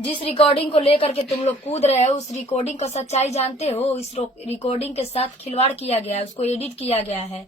जिस रिकॉर्डिंग को लेकर के तुम लोग कूद रहे हो, उस रिकॉर्डिंग का सच्चाई जानते हो? इस रिकॉर्डिंग के साथ खिलवाड़ किया गया है, उसको एडिट किया गया है।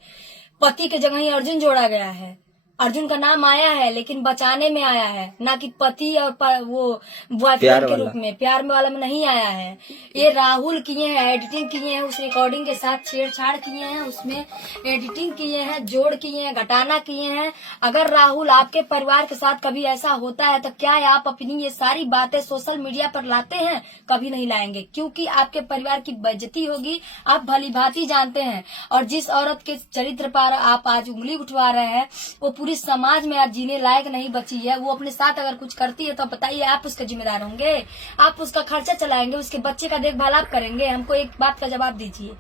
पति के जगह ही अर्जुन जोड़ा गया है। अर्जुन का नाम आया है लेकिन बचाने में आया है, ना कि पति और वो बॉयफ्रेंड के रूप में, प्यार में वाला में नहीं आया है। ये राहुल किए हैं, एडिटिंग किए हैं, उस रिकॉर्डिंग के साथ छेड़छाड़ किए हैं, उसमें एडिटिंग किए हैं, जोड़ किए हैं, घटाना किए हैं। अगर राहुल आपके परिवार के साथ कभी ऐसा होता है तो क्या आप अपनी ये सारी बातें सोशल मीडिया पर लाते हैं? कभी नहीं लाएंगे, क्योंकि आपके परिवार की बेइज्जती होगी, आप भली भांति जानते हैं। और जिस औरत के चरित्र पर आप आज उंगली उठवा रहे हैं, वो पूरी समाज में आज जीने लायक नहीं बची है। वो अपने साथ अगर कुछ करती है तो बताइए, आप उसके जिम्मेदार होंगे? आप उसका खर्चा चलाएंगे, उसके बच्चे का देखभाल आप करेंगे? हमको एक बात का जवाब दीजिए,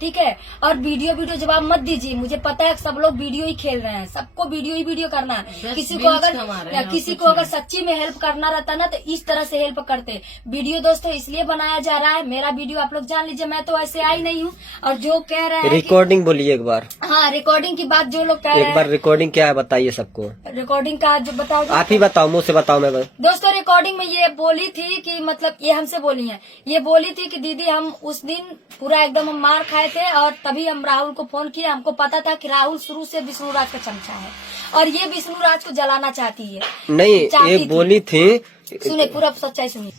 ठीक है? और वीडियो जवाब मत दीजिए। मुझे पता है सब लोग वीडियो ही खेल रहे हैं, सबको वीडियो करना है। किसी को अगर सच्ची में हेल्प करना रहता ना तो इस तरह से हेल्प करते। वीडियो दोस्तों इसलिए बनाया जा रहा है, मेरा वीडियो आप लोग जान लीजिए, मैं तो ऐसे आई नहीं हूँ। और जो कह रहे हैं रिकॉर्डिंग बोलिए एक बार। हाँ, रिकॉर्डिंग की बात जो लोग कह रहे हैं, एक बार रिकॉर्डिंग क्या है बताइए सबको। रिकॉर्डिंग का जो बताओ, आप ही बताओ, मुंह से बताओ। मैं दोस्तों रिकॉर्डिंग में ये बोली थी कि मतलब ये हमसे बोली है, ये बोली थी कि दीदी हम उस दिन पूरा एकदम हम मार खाए थे और तभी हम राहुल को फोन किया। हमको पता था कि राहुल शुरू से विष्णुराज का चमचा है और ये विष्णुराज को जलाना चाहती है। नहीं, ये बोली थी। सुने, पूरा सच्चाई सुनिए।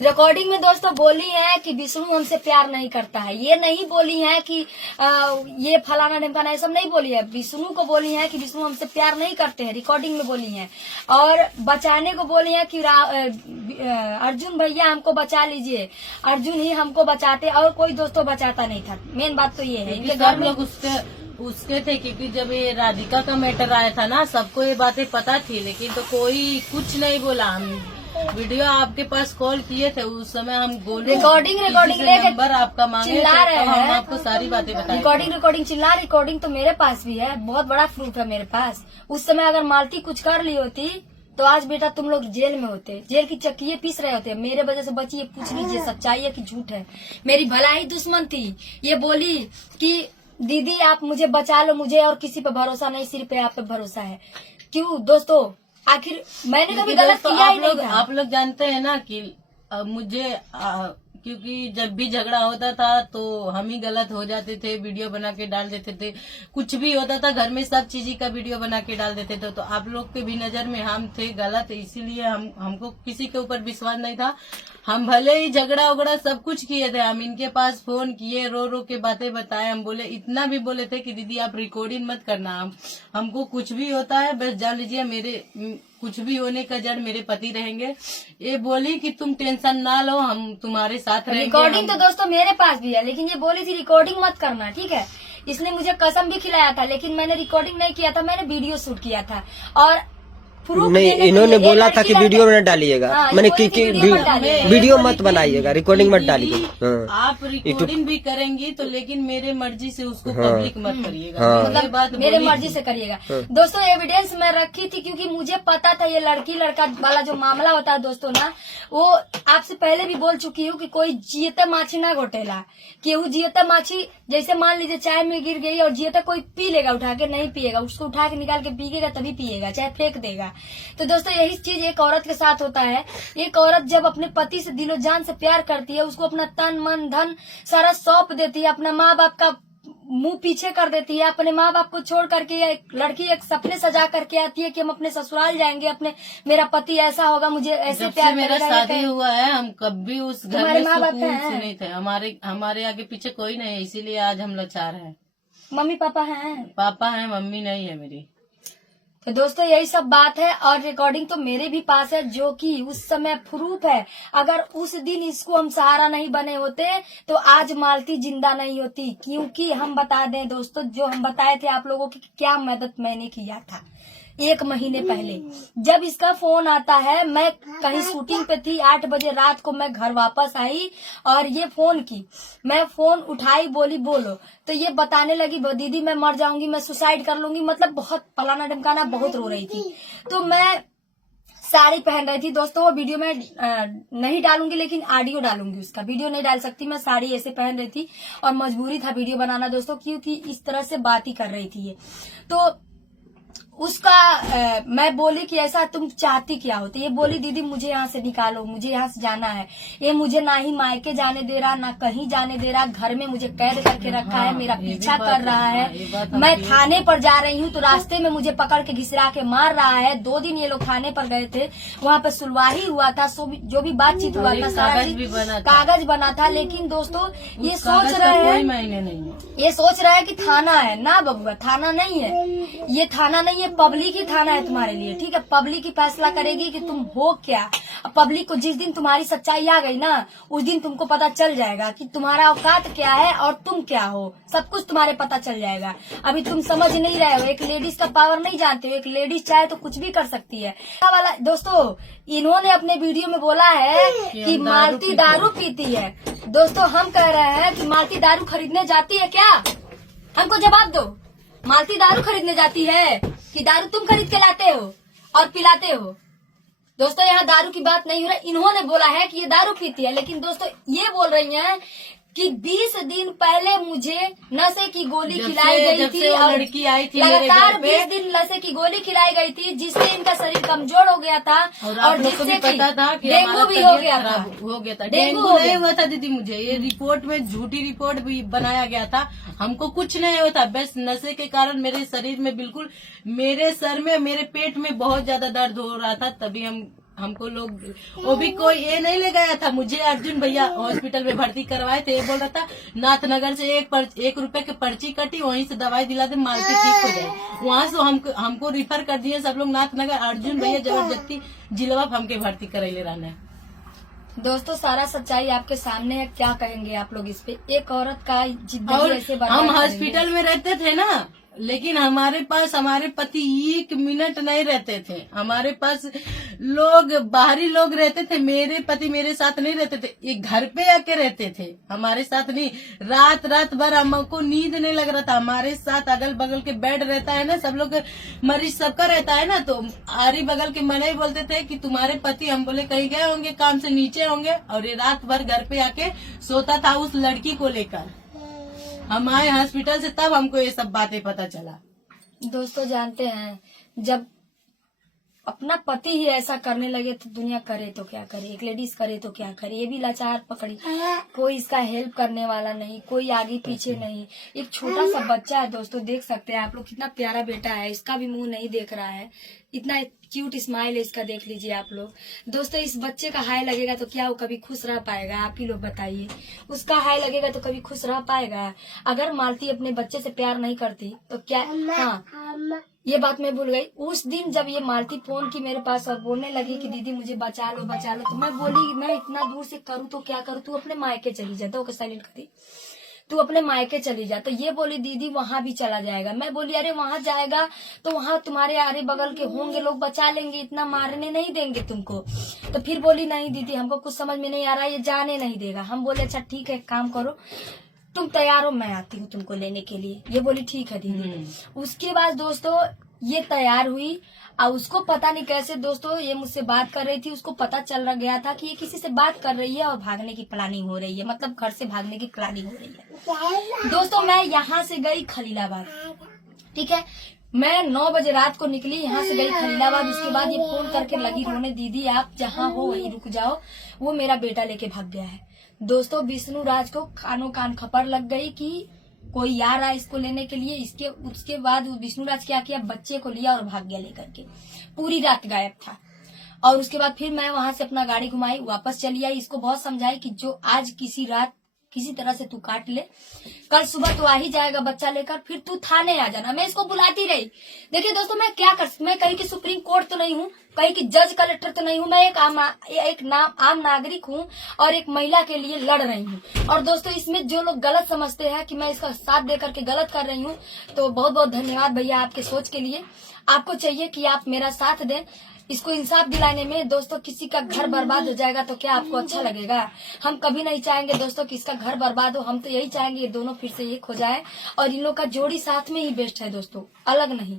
रिकॉर्डिंग में दोस्तों बोली है कि विष्णु हमसे प्यार नहीं करता है। ये नहीं बोली है कि ये फलाना ढिमकाना, ये सब नहीं बोली है। विष्णु को बोली है कि विष्णु हमसे प्यार नहीं करते हैं, रिकॉर्डिंग में बोली है। और बचाने को बोली है कि अर्जुन भैया हमको बचा लीजिए, अर्जुन ही हमको बचाते और कोई दोस्तों बचाता नहीं था। मेन बात तो ये है, इनके घर में उसके थे, क्योंकि जब ये राधिका का मैटर आया था ना, सबको ये बातें पता थी, लेकिन तो कोई कुछ नहीं बोला। हम वीडियो आपके पास कॉल किए थे, उस समय हम बोले रिकॉर्डिंग नंबर आपका मांगे चिल्ला रहे हैं, हम आपको सारी बातें बताएं। रिकॉर्डिंग तो मेरे पास भी है, बहुत बड़ा प्रूफ है मेरे पास। उस समय अगर मालती कुछ कर ली होती तो आज बेटा तुम लोग जेल में होते, जेल की चक्कियां पीस रहे होते। मेरे वजह से बची, ये पूछ लीजिए सच्चाई है कि झूठ है। मेरी भलाई दुश्मन थी, ये बोली कि दीदी आप मुझे बचा लो, मुझे और किसी पे भरोसा नहीं, सिर्फ आप पे भरोसा है। क्यों दोस्तों? आखिर मैंने कभी गलत किया ही नहीं था। आप लोग जानते हैं ना कि मुझे क्योंकि जब भी झगड़ा होता था तो हम ही गलत हो जाते थे, वीडियो बना के डाल देते थे। कुछ भी होता था घर में सब चीज का वीडियो बना के डाल देते थे, तो आप लोग के भी नजर में हम थे गलत, इसीलिए हमको किसी के ऊपर विश्वास नहीं था। हम भले ही झगड़ा उगड़ा सब कुछ किए थे, हम इनके पास फोन किए, रो रो के बातें बताए। हम बोले, इतना भी बोले थे कि दीदी आप रिकॉर्डिंग मत करना, हमको कुछ भी होता है बस जान लीजिए, मेरे कुछ भी होने का जड़ मेरे पति रहेंगे। ये बोली कि तुम टेंशन ना लो, हम तुम्हारे साथ रहेंगे। रिकॉर्डिंग तो दोस्तों मेरे पास भी है, लेकिन ये बोली थी रिकॉर्डिंग मत करना, ठीक है? इसने मुझे कसम भी खिलाया था, लेकिन मैंने रिकॉर्डिंग नहीं किया था, मैंने वीडियो शूट किया था। और नहीं, इन्होंने बोला था कि वीडियो में डालिएगा। मैंने वीडियो मत बनाइएगा, रिकॉर्डिंग मत डालिएगा। आप रिकॉर्डिंग भी करेंगी तो लेकिन मेरे मर्जी से उसको पब्लिक मत करिएगा। मतलब बात मेरे मर्जी से करिएगा। दोस्तों एविडेंस मैं रखी थी क्योंकि मुझे पता था ये लड़की लड़का वाला जो मामला होता है दोस्तों ना, वो आपसे पहले भी बोल चुकी हूँ कि कोई जियता माछी ना घोटेला। केहू जियता माछी, जैसे मान लीजिए चाय में गिर गई और जियता कोई पी लेगा, उठा के नहीं पिएगा, उसको उठा के निकाल के पीएगा तभी पिएगा, चाहे फेंक देगा। तो दोस्तों यही चीज एक औरत के साथ होता है। एक औरत जब अपने पति से दिलो जान से प्यार करती है, उसको अपना तन मन धन सारा सौंप देती है, अपना माँ बाप का मुंह पीछे कर देती है, अपने माँ बाप को छोड़ करके एक लड़की एक सपने सजा करके आती है कि हम अपने ससुराल जाएंगे, अपने मेरा पति ऐसा होगा, मुझे ऐसे प्यार मेरा शादी हुआ है, हम कभी उस घर में सुकून से नहीं थे। हमारे आगे पीछे कोई नहीं है, इसीलिए आज हम लाचार हैं। मम्मी पापा हैं? पापा हैं, मम्मी नहीं है मेरी। तो दोस्तों यही सब बात है और रिकॉर्डिंग तो मेरे भी पास है, जो कि उस समय प्रूफ है। अगर उस दिन इसको हम सहारा नहीं बने होते तो आज मालती जिंदा नहीं होती। क्योंकि हम बता दें दोस्तों, जो हम बताए थे आप लोगों की क्या मदद मैंने किया था 1 महीने पहले। जब इसका फोन आता है, मैं कहीं शूटिंग पे थी, 8 बजे रात को मैं घर वापस आई और ये फोन की, मैं फोन उठाई, बोली बोलो, तो ये बताने लगी दीदी मैं मर जाऊंगी, मैं सुसाइड कर लूंगी, मतलब बहुत फलाना ढमकाना, बहुत रो रही थी। तो मैं साड़ी पहन रही थी दोस्तों, वो वीडियो में नहीं डालूंगी लेकिन ऑडियो डालूंगी, उसका वीडियो नहीं डाल सकती। मैं साड़ी ऐसे पहन रही थी और मजबूरी था वीडियो बनाना दोस्तों, क्योंकि इस तरह से बात ही कर रही थी ये। तो उसका मैं बोली कि ऐसा तुम चाहती क्या हो, तो ये बोली दीदी मुझे यहाँ से निकालो, मुझे यहाँ से जाना है। ये मुझे ना ही मायके जाने दे रहा, ना कहीं जाने दे रहा, घर में मुझे कैद करके रखा है, मेरा पीछा कर रहा है। मैं थाने पर जा रही हूँ तो रास्ते में मुझे पकड़ के घिसरा के मार रहा है। 2 दिन ये लोग थाने पर गए थे, वहाँ पे सुनवाई हुआ था, जो भी बातचीत हुआ था सारा कागज बना था। लेकिन दोस्तों ये सोच रहे हैं, ये सोच रहा है कि थाना है। ना बबुआ, थाना नहीं है, ये थाना नहीं है, पब्लिक ही थाना है तुम्हारे लिए, ठीक है। पब्लिक ही फैसला करेगी कि तुम हो क्या। पब्लिक को जिस दिन तुम्हारी सच्चाई आ गई ना, उस दिन तुमको पता चल जाएगा कि तुम्हारा औकात क्या है और तुम क्या हो। सब कुछ तुम्हारे पता चल जाएगा। अभी तुम समझ नहीं रहे हो, एक लेडीज का पावर नहीं जानते हो। एक लेडीज चाहे तो कुछ भी कर सकती है। वाला दोस्तों, इन्होंने अपने वीडियो में बोला है कि मालती दारू पीती है। दोस्तों हम कह रहे हैं कि मालती दारू खरीदने जाती है क्या? हमको जवाब दो। मालती दारू खरीदने जाती है कि दारू तुम खरीद के लाते हो और पिलाते हो? दोस्तों यहाँ दारू की बात नहीं हो रही। इन्होंने बोला है कि ये दारू पीती है, लेकिन दोस्तों ये बोल रही हैं कि 20 दिन पहले मुझे नशे की गोली खिलाई गई थी और लड़की आई थी लगातार 20 दिन नशे की गोली खिलाई गई थी, जिससे इनका शरीर कमजोर हो गया था और जिससे पता था कि डेंगू भी हो गया था। डेंगू नहीं हुआ था दीदी मुझे, ये रिपोर्ट में झूठी रिपोर्ट भी बनाया गया था। हमको कुछ नहीं हुआ था, बस नशे के कारण मेरे शरीर में बिल्कुल, मेरे सर में, मेरे पेट में बहुत ज्यादा दर्द हो रहा था। तभी हमको लोग, वो भी कोई ये नहीं ले गया था, मुझे अर्जुन भैया हॉस्पिटल में भर्ती करवाए थे। ये बोल रहा था नाथनगर से 1 रुपए की पर्ची कटी, वहीं से दवाई दिला दे, मालती ठीक हो जाए। वहां से हमको रिफर कर दिए सब लोग नाथनगर। अर्जुन भैया जबरदस्ती जिलवा हमके भर्ती करैले रहना है। दोस्तों सारा सच्चाई आपके सामने है, क्या कहेंगे आप लोग इस पे? एक औरत का जिंदगी ऐसे बर्बाद हम करेंगे। हॉस्पिटल में रहते थे ना, लेकिन हमारे पास हमारे पति 1 मिनट नहीं रहते थे। हमारे पास लोग, बाहरी लोग रहते थे, मेरे पति मेरे साथ नहीं रहते थे। ये घर पे आके रहते थे, हमारे साथ नहीं। रात भर हमको नींद नहीं लग रहा था। हमारे साथ अगल बगल के बेड रहता है ना, सब लोग मरीज सबका रहता है ना, तो आरी बगल के मने बोलते थे कि तुम्हारे पति, हम बोले कहीं गए होंगे, काम से नीचे होंगे। और ये रात भर घर पे आके सोता था उस लड़की को लेकर। हम आए हॉस्पिटल से, तब हमको ये सब बातें पता चला। दोस्तों जानते हैं, जब अपना पति ही ऐसा करने लगे तो दुनिया करे तो क्या करे, एक लेडीज करे तो क्या करे। ये भी लाचार पकड़ी, कोई इसका हेल्प करने वाला नहीं, कोई आगे पीछे नहीं। एक छोटा सा बच्चा है दोस्तों, देख सकते हैं आप लोग, कितना प्यारा बेटा है। इसका भी मुंह नहीं देख रहा है, इतना क्यूट स्माइल है इसका, देख लीजिए आप लोग। दोस्तों इस बच्चे का हाय लगेगा तो क्या वो कभी खुश रह पाएगा? आप ही लोग बताइए। उसका हाय लगेगा तो कभी खुश रह पाएगा? अगर मालती अपने बच्चे से प्यार नहीं करती तो क्या? हाँ, ये बात मैं भूल गई। उस दिन जब ये मालती फोन की मेरे पास और बोलने लगी कि दीदी मुझे बचा लो बचा लो, तो मैं बोली मैं इतना दूर से करूँ तो क्या करूँ, तू अपने मायके चली जाता। ओके साइलेंट करी, तू अपने मायके चली जा। तो ये बोली दीदी वहां भी चला जाएगा। मैं बोली अरे वहां जाएगा तो वहां तुम्हारे आरे बगल के होंगे लोग, बचा लेंगे, इतना मारने नहीं देंगे तुमको। तो फिर बोली नहीं दीदी हमको कुछ समझ में नहीं आ रहा, ये जाने नहीं देगा। हम बोले अच्छा ठीक है, काम करो, तुम तैयार हो, मैं आती हूँ तुमको लेने के लिए। ये बोली ठीक है दीदी। उसके बाद दोस्तों ये तैयार हुई और उसको पता नहीं कैसे दोस्तों ये मुझसे बात कर रही थी, उसको पता चल गया था कि ये किसी से बात कर रही है और भागने की प्लानिंग हो रही है, मतलब घर से भागने की प्लानिंग हो रही है। दोस्तों मैं यहाँ से गई खलीलाबाद, ठीक है, मैं 9 बजे रात को निकली, यहाँ से गई खलीलाबाद। उसके बाद ये फोन करके लगी रोने, दीदी आप जहाँ हो वहीं रुक जाओ, वो मेरा बेटा लेके भाग गया है। दोस्तों विष्णु राज को कानों कान खबर लग गई कि कोई आ रहा है इसको लेने के लिए। उसके बाद विष्णु राज क्या किया, बच्चे को लिया और भाग गया लेकर के, पूरी रात गायब था। और उसके बाद फिर मैं वहां से अपना गाड़ी घुमाई, वापस चली आई। इसको बहुत समझाई कि जो आज किसी रात किसी तरह से तू काट ले, कल सुबह तो आ ही जाएगा बच्चा लेकर, फिर तू थाने आ जाना। मैं इसको बुलाती रही। देखिए दोस्तों मैं क्या कर, मैं कहीं की सुप्रीम कोर्ट तो नहीं हूँ, कहीं की जज कलेक्टर तो नहीं हूँ, मैं एक आम नागरिक हूँ और एक महिला के लिए लड़ रही हूँ। और दोस्तों इसमें जो लोग गलत समझते हैं कि मैं इसका साथ दे करके गलत कर रही हूँ, तो बहुत बहुत धन्यवाद भैया आपके सोच के लिए। आपको चाहिए कि आप मेरा साथ दें इसको इंसाफ दिलाने में। दोस्तों किसी का घर बर्बाद हो जाएगा तो क्या आपको अच्छा लगेगा? हम कभी नहीं चाहेंगे दोस्तों कि इसका घर बर्बाद हो, हम तो यही चाहेंगे ये दोनों फिर से एक हो जाए और इन लोग का जोड़ी साथ में ही बेस्ट है दोस्तों, अलग नहीं।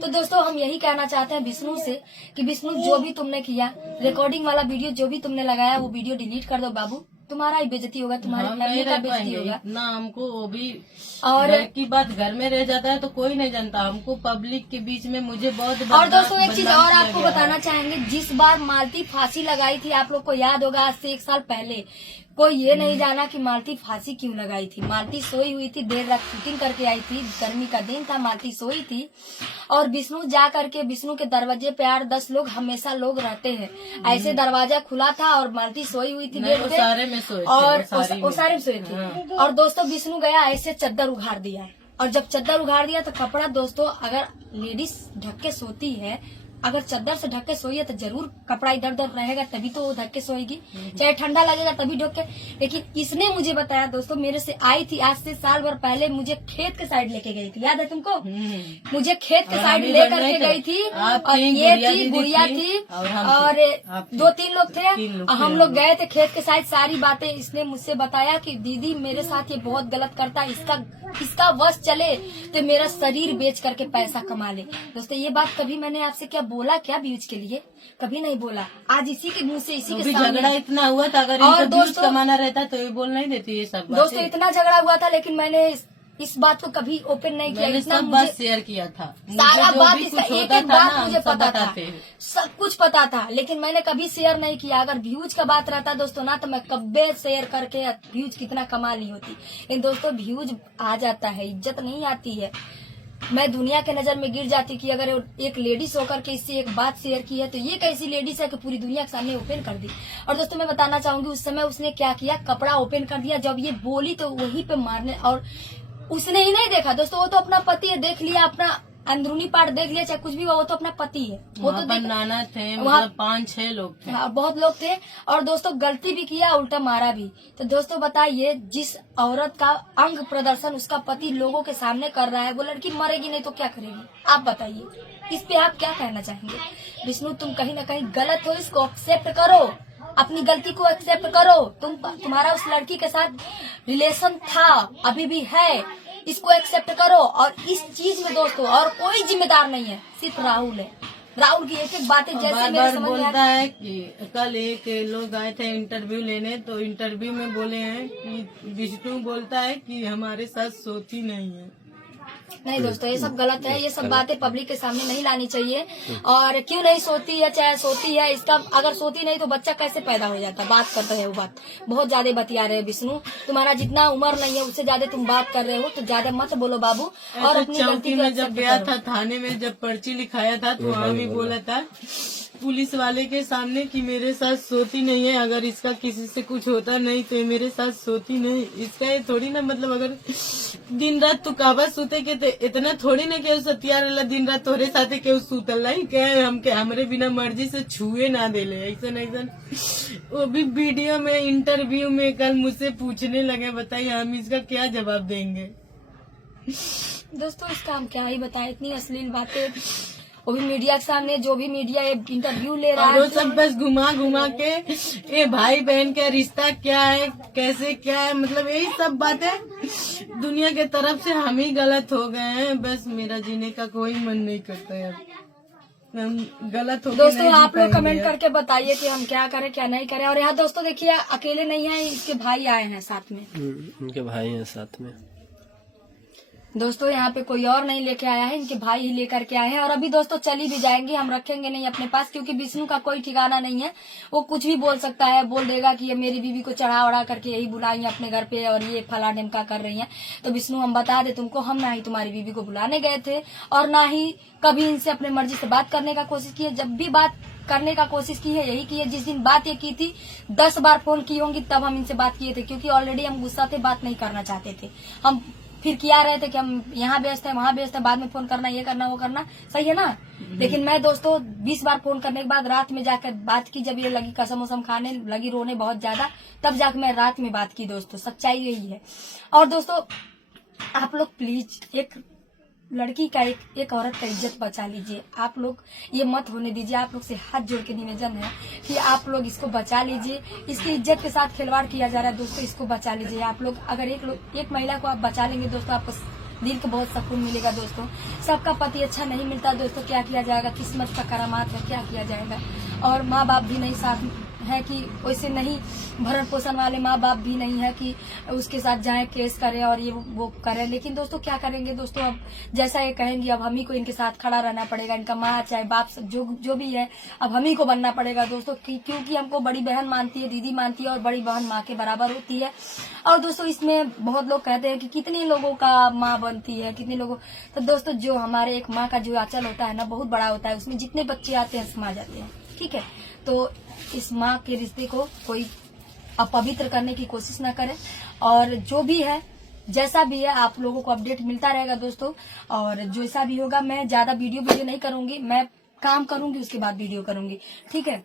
तो दोस्तों हम यही कहना चाहते हैं विष्णु से कि विष्णु जो भी तुमने किया, रिकॉर्डिंग वाला वीडियो जो भी तुमने लगाया वो वीडियो डिलीट कर दो बाबू, तुम्हारा ही बेइज्जती होगा, तुम्हारी हम फैमिली नहीं का रह बेइज्जती पाएंगे होगा। इतना, हमको वो भी और घर की बात घर में रह जाता है तो कोई नहीं जानता, हमको पब्लिक के बीच में मुझे बहुत और दोस्तों एक चीज बदनाम और किया आपको गया है। बताना चाहेंगे, जिस बार मालती फांसी लगाई थी, आप लोग को याद होगा आज से 1 साल पहले, कोई ये नहीं जाना कि मालती फांसी क्यों लगाई थी। मालती सोई हुई थी, देर रात शूटिंग करके आई थी, गर्मी का दिन था, मालती सोई थी और विष्णु जा करके विष्णु के दरवाजे पे 8-10 लोग हमेशा लोग रहते हैं, ऐसे दरवाजा खुला था और मालती सोई हुई थी नहीं, बेड वो पे सारे में सोए थे, और वो सारे में। सोई थी। हाँ। और दोस्तों विष्णु गया ऐसे चद्दर उघाड़ दिया है, और जब चद्दर उघाड़ दिया तो कपड़ा, दोस्तों अगर लेडीज ढक के सोती है, अगर चद्दर से ढक के सोई है तो जरूर कपड़ा इधर उधर रहेगा, तभी तो वो ढक के सोएगी, चाहे ठंडा लगेगा तभी ढक के। लेकिन इसने मुझे बताया दोस्तों, मेरे से आई थी आज से साल भर पहले, मुझे खेत के साइड लेके गई थी, याद है तुमको? मुझे खेत के और साइड हम ले भी करके बन रहे गई थी, थे। आप और थी, ये गुड़िया थी, दीदी गुड़िया थी, थी और हम और थे, आप थे। 2-3 लोग थे। 3 लोग और थे, हम लोग गए थे खेत के साइड, सारी बातें इसने मुझसे बताया कि दीदी मेरे साथ ये बहुत गलत करता है, इसका वश चले तो मेरा शरीर बेच करके पैसा कमा ले। दोस्तों ये बात कभी मैंने आपसे क्या बोला क्या व्यूज के लिए? कभी नहीं बोला। आज इसी के मुंह से, इसी वो के भी सामने झगड़ा इतना हुआ था, अगर और इनको व्यूज दोस्तों- कमाना रहता तो ये बोल नहीं देती ये सब बातें। दोस्तों इतना झगड़ा हुआ था, लेकिन मैंने इस बात को कभी ओपन नहीं किया। मैंने इतना सब मुझे बात शेयर किया था, सारा मुझे जो बात भी इसका कुछ एक होता एक था बात ना, मुझे हम सब पता था, बताते। सब कुछ पता था, लेकिन मैंने कभी शेयर नहीं किया। अगर व्यूज का बात रहता दोस्तों ना, तो मैं कब्बे शेयर करके व्यूज कितना कमा ली होती। लेकिन दोस्तों व्यूज आ जाता है, इज्जत नहीं आती है। मैं दुनिया के नजर में गिर जाती कि अगर एक लेडीज होकर के इससे एक बात शेयर की है, तो ये कैसी लेडीज है कि पूरी दुनिया के सामने ओपन कर दी। और दोस्तों मैं बताना चाहूंगी, उस समय उसने क्या किया, कपड़ा ओपन कर दिया। जब ये बोली तो वहीं पे मारने, और उसने ही नहीं देखा दोस्तों, वो तो अपना पति है, देख लिया, अपना अंदरूनी पार्ट देख लिया, चाहे कुछ भी हुआ, वो तो अपना पति है, वो तो वहाँ पर देख। नाना थे, वहाँ- मतलब 5-6 लोग थे। हाँ, बहुत लोग थे। और दोस्तों गलती भी किया, उल्टा मारा भी। तो दोस्तों बताइए, जिस औरत का अंग प्रदर्शन उसका पति लोगों के सामने कर रहा है, वो लड़की मरेगी नहीं तो क्या करेगी? आप बताइए, इस पे आप क्या कहना चाहेंगे? विष्णु तुम कहीं ना कहीं गलत हो, इसको एक्सेप्ट करो, अपनी गलती को एक्सेप्ट करो। तुम्हारा उस लड़की के साथ रिलेशन था, अभी भी है, इसको एक्सेप्ट करो। और इस चीज में दोस्तों और कोई जिम्मेदार नहीं है, सिर्फ राहुल है। राहुल की एक एक बातें जैसे बार मेरे बार समझ में बोलता आती- है कि कल एक लोग आए थे इंटरव्यू लेने, तो इंटरव्यू में बोले हैं कि विष्णु बोलता है कि हमारे साथ सोती नहीं है। नहीं दोस्तों, ये सब गलत है, ये सब बातें पब्लिक के सामने नहीं लानी चाहिए। और क्यों नहीं सोती है, चाहे सोती है, इसका अगर सोती नहीं तो बच्चा कैसे पैदा हो जाता? बात करते हैं वो बात, बहुत ज्यादा बतिया रहे हैं विष्णु। तुम्हारा जितना उम्र नहीं है उससे ज्यादा तुम बात कर रहे हो, तो ज्यादा मत बोलो बाबू। और ऐसे अपनी गलती चौकी को में जब accept गया करो। था, थाने में जब पर्ची लिखाया था, तो वहाँ भी बोला था पुलिस वाले के सामने कि मेरे साथ सोती नहीं है, अगर इसका किसी से कुछ होता नहीं तो ये मेरे साथ सोती नहीं। इसका ये थोड़ी ना मतलब, अगर दिन रात तू काबा सोते के ते इतना थोड़ी ना के सतिया रहला दिन रात तोरे साथे के सूतल नहीं के हम के हमरे बिना मर्जी से छुए ना देले। ऐसा वो भी वीडियो में, इंटरव्यू में कल मुझसे पूछने लगे, बताइए हम इसका क्या जवाब देंगे? दोस्तों इसका हम क्या ही बताएं, इतनी अश्लील बातें, वो भी मीडिया के सामने। जो भी मीडिया इंटरव्यू ले रहा और वो है, सब बस घुमा घुमा के ये भाई बहन का रिश्ता क्या है, कैसे क्या है, मतलब यही सब बातें दुनिया के तरफ से हम ही गलत हो गए हैं। बस मेरा जीने का कोई मन नहीं करता है, हम गलत हो गए। दोस्तों आप लोग कमेंट करके बताइए कि हम क्या करें क्या नहीं करें। और यहाँ दोस्तों देखिए, अकेले नहीं है, इसके भाई आए हैं साथ में। उनके भाई हैं साथ में। दोस्तों यहाँ पे कोई और नहीं लेके आया है, इनके भाई ही लेकर के आए हैं। और अभी दोस्तों चली भी जाएंगे, हम रखेंगे नहीं अपने पास, क्योंकि विष्णु का कोई ठिकाना नहीं है। वो कुछ भी बोल सकता है, बोल देगा कि ये मेरी बीवी को चढ़ा उड़ा करके यही बुलाई है अपने घर पे, और ये फला ढिमका कर रही है। तो विष्णु हम बता दे तुमको, हम ना ही तुम्हारी बीवी को बुलाने गए थे, और ना ही कभी इनसे अपने मर्जी से बात करने का कोशिश की है। जब भी बात करने का कोशिश की है, यही की है जिस दिन बात ये की थी, 10 बार फोन की होंगी तब हम इनसे बात किए थे, क्योंकि ऑलरेडी हम गुस्सा थे, बात नहीं करना चाहते थे। हम फिर किया रहे थे कि हम यहाँ व्यस्त है, वहाँ व्यस्त है, बाद में फोन करना, ये करना, वो करना, सही है ना। लेकिन मैं दोस्तों 20 बार फोन करने के बाद रात में जाकर बात की, जब ये लगी कसम वसम खाने लगी, रोने बहुत ज्यादा, तब जाकर मैं रात में बात की। दोस्तों सच्चाई यही है। और दोस्तों आप लोग प्लीज एक लड़की का, एक औरत का इज्जत बचा लीजिए। आप लोग ये मत होने दीजिए। आप लोग से हाथ जोड़ के निवेदन है कि आप लोग इसको बचा लीजिए। इसकी इज्जत के साथ खिलवाड़ किया जा रहा है दोस्तों, इसको बचा लीजिए। आप लोग अगर एक महिला को आप बचा लेंगे दोस्तों, आपको दिल को बहुत सुकून मिलेगा। दोस्तों सबका पति अच्छा नहीं मिलता दोस्तों, क्या किया जाएगा, किस्मत का करामात है, क्या किया जाएगा। और माँ बाप भी नहीं साथ है कि वैसे नहीं, भरण पोषण वाले माँ बाप भी नहीं है कि उसके साथ जाएं केस करें और ये वो करें। लेकिन दोस्तों क्या करेंगे दोस्तों, अब जैसा ये कहेंगे अब हम ही को इनके साथ खड़ा रहना पड़ेगा। इनका माँ चाहे बाप जो भी है अब हम ही को बनना पड़ेगा दोस्तों, क्योंकि हमको बड़ी बहन मानती है, दीदी मानती है और बड़ी बहन माँ के बराबर होती है। और दोस्तों इसमें बहुत लोग कहते हैं कि कितने लोगों का माँ बनती है, कितने लोगों, तो दोस्तों जो हमारे एक माँ का जो आंचल होता है ना बहुत बड़ा होता है, उसमें जितने बच्चे आते हैं समा जाते हैं। ठीक है, तो इस माँ के रिश्ते को कोई अपवित्र करने की कोशिश ना करें। और जो भी है जैसा भी है आप लोगों को अपडेट मिलता रहेगा दोस्तों। और जैसा भी होगा मैं ज्यादा वीडियो नहीं करूंगी, मैं काम करूंगी उसके बाद वीडियो करूंगी। ठीक है।